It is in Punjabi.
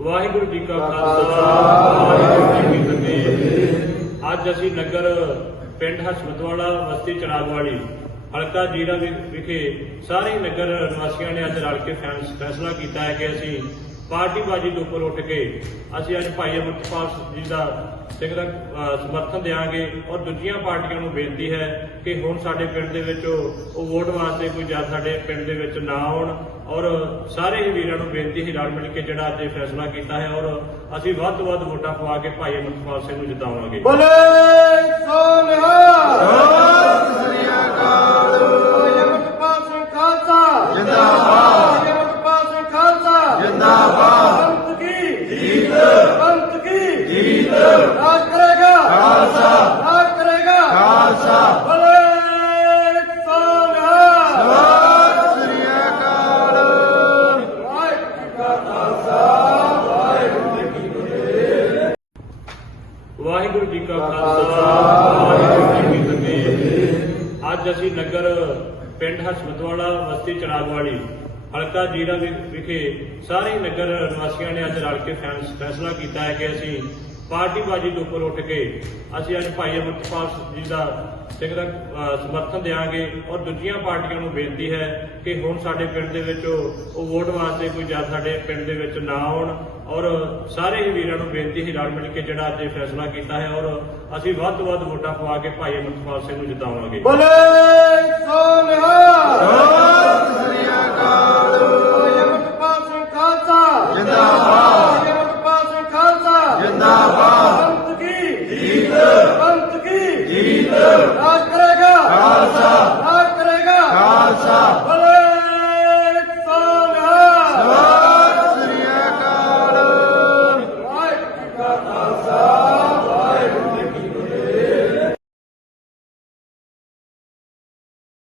ਵਾਹਿਗੁਰੂ ਜੀ ਕਾ ਖਾਲਸਾ ਵਾਹਿਗੁਰੂ ਜੀ ਕੀ ਫਤਿਹ ਅੱਜ ਅਸੀਂ ਨਗਰ ਪਿੰਡ ਹਸਮਤਵਾਲਾ ਬਸਤੀ ਚਰਾਗ ਵਾਲੀ ਹਲਕਾ ਜੀਰਾ ਵਿਖੇ ਸਾਰੇ ਨਗਰ ਨਿਵਾਸੀਆਂ ਨੇ ਅੱਜ ਰਲ ਕੇ ਫੈਸ- ਫੈਸਲਾ ਕੀਤਾ ਹੈ ਕਿ ਅਸੀਂ ਪਾਰਟੀ ਬਾਜੀ ਦੇ ਉੱਪਰ ਉੱਠ ਕੇ ਅਸੀਂ ਅੱਜ ਭਾਈ ਅਮਰਪਾਲ ਜੀ ਦਾ ਸਿੰਘ ਦਾ ਸਮਰਥਨ ਦੇਵਾਂਗੇ ਔਰ ਦੂਜੀਆਂ ਪਾਰਟੀਆਂ ਨੂੰ ਬੇਨਤੀ ਹੈ ਕਿ ਹੁਣ ਸਾਡੇ ਪਿੰਡ ਦੇ ਵਿੱਚ ਉਹ ਵੋਟ ਵਾਸਤੇ ਕੋਈ ਜਾਂ ਸਾਡੇ ਪਿੰਡ ਦੇ ਵਿੱਚ ਨਾ ਆਉਣ ਔਰ ਸਾਰੇ ਹੀ ਵੀਰਾਂ ਨੂੰ ਬੇਨਤੀ ਹੈ ਰਲ ਮਿਲ ਕੇ ਜਿਹੜਾ ਅੱਜ ਇਹ ਫੈਸਲਾ ਕੀਤਾ ਹੈ ਔਰ ਅਸੀਂ ਵੱਧ ਤੋਂ ਵੱਧ ਵੋਟਾਂ ਪਵਾ ਕੇ ਭਾਈ ਅਮਰਪਾਲ ਸਿੰਘ ਨੂੰ ਜਿਤਾਵਾਂਗੇ। ਬੋਲੇ ਸੋਨਿਹਾ ਕੀ? ਜੀਤ। ਰਾਜ ਕਰੇਗਾ? ਖਾਲਸਾ। ਰਾਜ ਕਰੇਗਾ? ਖਾਲਸਾ। ਬੋਲੇ ਸੋਨਿਹਾ ਸ੍ਰੀ ਅਕਾਲ। ਵਾਹਿਗੁਰੂ ਜੀ ਕਾ ਖਾਲਸਾ। ਵਾਹਿਗੁਰੂ ਜੀ ਕਾ ਖਾਲਸਾ। ਵਾਹਿਗੁਰੂ ਜੀ ਕੀ ਫਤਿਹ। ਅੱਜ ਅਸੀਂ ਨਗਰ ਪਿੰਡ ਹਸਮਤਵਾਲਾ ਬਸਤੀ ਚਰਾਗ ਵਾਲੀ ਹਲਕਾ ਜੀਰਾ ਵਿਖੇ ਸਾਰੇ ਹੀ ਨਗਰ ਨਿਵਾਸੀਆਂ ਨੇ ਅੱਜ ਰਲ ਕੇ ਫੈਸਲਾ ਕੀਤਾ ਹੈ ਕਿ ਅਸੀਂ ਪਾਰਟੀ ਬਾਜੀ ਦੇ ਉੱਪਰ ਉੱਠ ਕੇ ਅਸੀਂ ਅੱਜ ਭਾਈ ਅਮਰਪਾਲ ਜੀ ਦਾ ਸਿੰਘ ਦਾ ਸਮਰਥਨ ਦੇਵਾਂਗੇ ਔਰ ਦੂਜੀਆਂ ਪਾਰਟੀਆਂ ਨੂੰ ਬੇਨਤੀ ਹੈ ਕਿ ਹੁਣ ਸਾਡੇ ਪਿੰਡ ਦੇ ਵਿੱਚ ਉਹ ਵੋਟ ਵਾਸਤੇ ਕੋਈ ਜਾਂ ਸਾਡੇ ਪਿੰਡ ਦੇ ਵਿੱਚ ਨਾ ਆਉਣ ਔਰ ਸਾਰੇ ਹੀ ਵੀਰਾਂ ਨੂੰ ਬੇਨਤੀ ਹੈ ਰਲ ਮਿਲ ਕੇ ਜਿਹੜਾ ਅੱਜ ਇਹ ਫੈਸਲਾ ਕੀਤਾ ਹੈ ਔਰ ਅਸੀਂ ਵੱਧ ਤੋਂ ਵੱਧ ਵੋਟਾਂ ਪਵਾ ਕੇ ਭਾਈ ਅਮਰਪਾਲ ਸਿੰਘ ਨੂੰ ਜਿਤਾਵਾਂਗੇ। ਬੋਲੇ ਸੋਨਿਹਾ जीत पंथ की जीत राष्ट्र